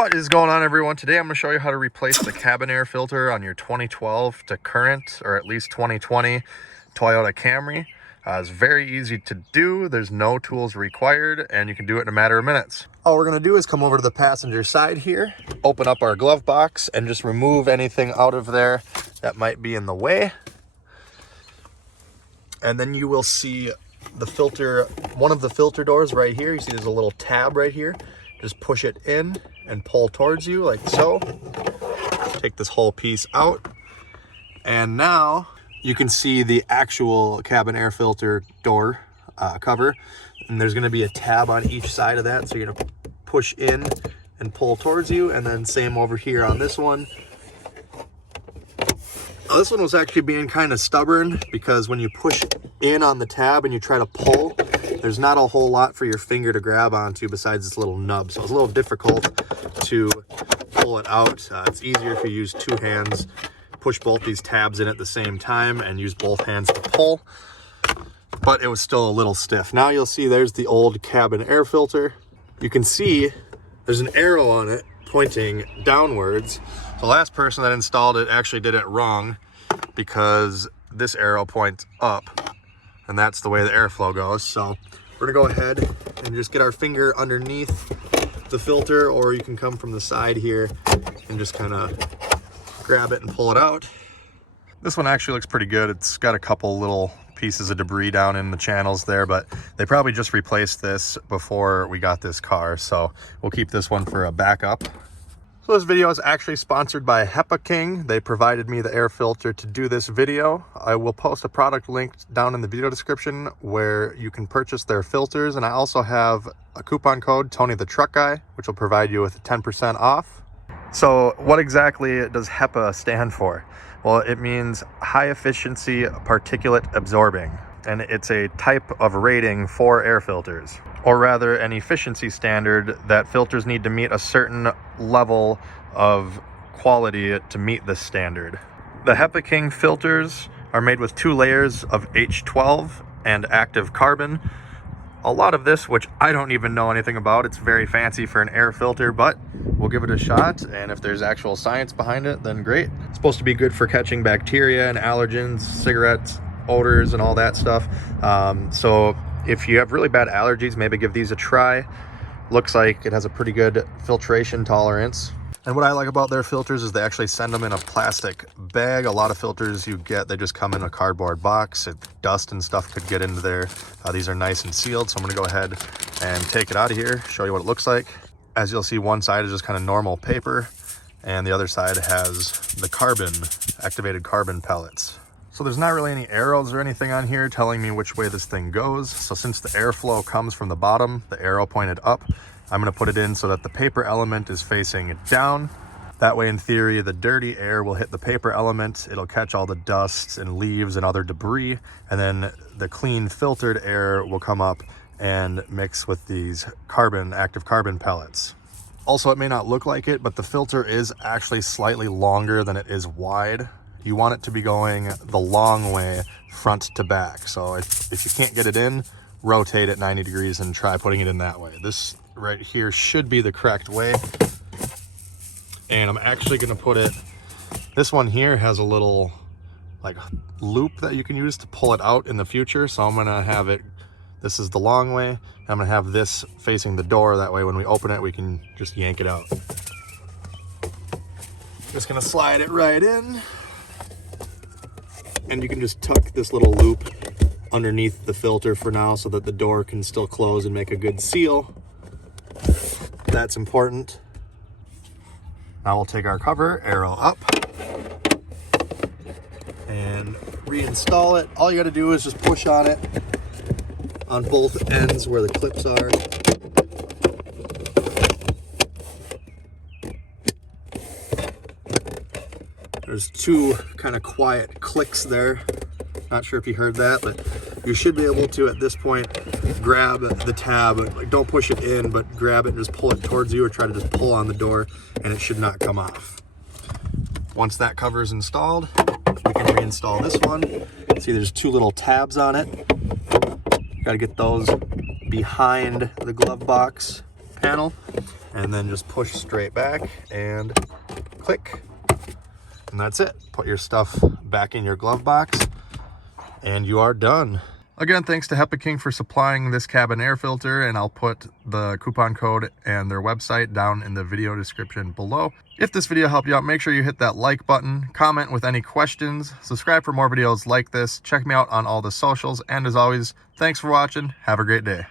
What is going on, everyone? Today I'm going to show you how to replace the cabin air filter on your 2012 to current, or at least 2020 Toyota Camry. It's very easy to do. There's no tools required, and you can do it in a matter of minutes. All we're going to do is come over to the passenger side here, open up our glove box, and just remove anything out of there that might be in the way. And then you will see the filter, one of the filter doors right here. You see there's a little tab right here. Just push it in and pull towards you like so. Take this whole piece out. And now you can see the actual cabin air filter door cover. And there's gonna be a tab on each side of that. So you're gonna push in and pull towards you. And then same over here on this one. This one was actually being kind of stubborn because when you push in on the tab and you try to pull, there's not a whole lot for your finger to grab onto besides this little nub. So it's a little difficult to pull it out. It's easier if you use two hands, push both these tabs in at the same time and use both hands to pull. But it was still a little stiff. Now you'll see there's the old cabin air filter. You can see there's an arrow on it pointing downwards. The last person that installed it actually did it wrong because this arrow points up. And that's the way the airflow goes. So we're gonna go ahead and just get our finger underneath the filter, or you can come from the side here and just kind of grab it and pull it out. This one actually looks pretty good. It's got a couple little pieces of debris down in the channels there, but they probably just replaced this before we got this car. So we'll keep this one for a backup. So this video is actually sponsored by HEPA King. They provided me the air filter to do this video. I will post a product link down in the video description where you can purchase their filters. And I also have a coupon code, Tony the Truck Guy, which will provide you with 10% off. So what exactly does HEPA stand for? Well, it means high efficiency particulate absorbing. And it's a type of rating for air filters, or rather an efficiency standard that filters need to meet a certain level of quality to meet this standard. The HEPA King filters are made with 2 layers of H12 and active carbon. A lot of this, which I don't even know anything about, it's very fancy for an air filter, but we'll give it a shot. And if there's actual science behind it, then great. It's supposed to be good for catching bacteria and allergens, cigarettes, odors and all that stuff. So if you have really bad allergies, maybe give these a try. Looks like it has a pretty good filtration tolerance. And what I like about their filters is they actually send them in a plastic bag. A lot of filters you get, they just come in a cardboard box. Dust and stuff could get into there. These are nice and sealed. So I'm gonna go ahead and take it out of here, show you what it looks like. As you'll see, one side is just kind of normal paper and the other side has the carbon, activated carbon pellets. So there's not really any arrows or anything on here telling me which way this thing goes. So since the airflow comes from the bottom, the arrow pointed up, I'm gonna put it in so that the paper element is facing down. That way, in theory, the dirty air will hit the paper element. It'll catch all the dust and leaves and other debris. And then the clean filtered air will come up and mix with these active carbon pellets. Also, it may not look like it, but the filter is actually slightly longer than it is wide. You want it to be going the long way, front to back. So if you can't get it in, rotate it 90 degrees and try putting it in that way. This right here should be the correct way. And I'm actually gonna put it, this one here has a little like loop that you can use to pull it out in the future. So I'm gonna have it, this is the long way. I'm gonna have this facing the door. That way when we open it, we can just yank it out. Just gonna slide it right in. And you can just tuck this little loop underneath the filter for now so that the door can still close and make a good seal. That's important. Now we'll take our cover, arrow up, and reinstall it. All you gotta do is just push on it on both ends where the clips are. There's 2 kind of quiet clicks there. Not sure if you heard that, but you should be able to, at this point, grab the tab. Like, don't push it in, but grab it and just pull it towards you, or try to just pull on the door and it should not come off. Once that cover is installed, we can reinstall this one. See, there's 2 little tabs on it. Got to get those behind the glove box panel. and then just push straight back and click. And that's it. Put your stuff back in your glove box and you are done. Again, thanks to HEPA King for supplying this cabin air filter, and I'll put the coupon code and their website down in the video description below. If this video helped you out, make sure you hit that like button, comment with any questions, subscribe for more videos like this, check me out on all the socials, and as always, thanks for watching. Have a great day.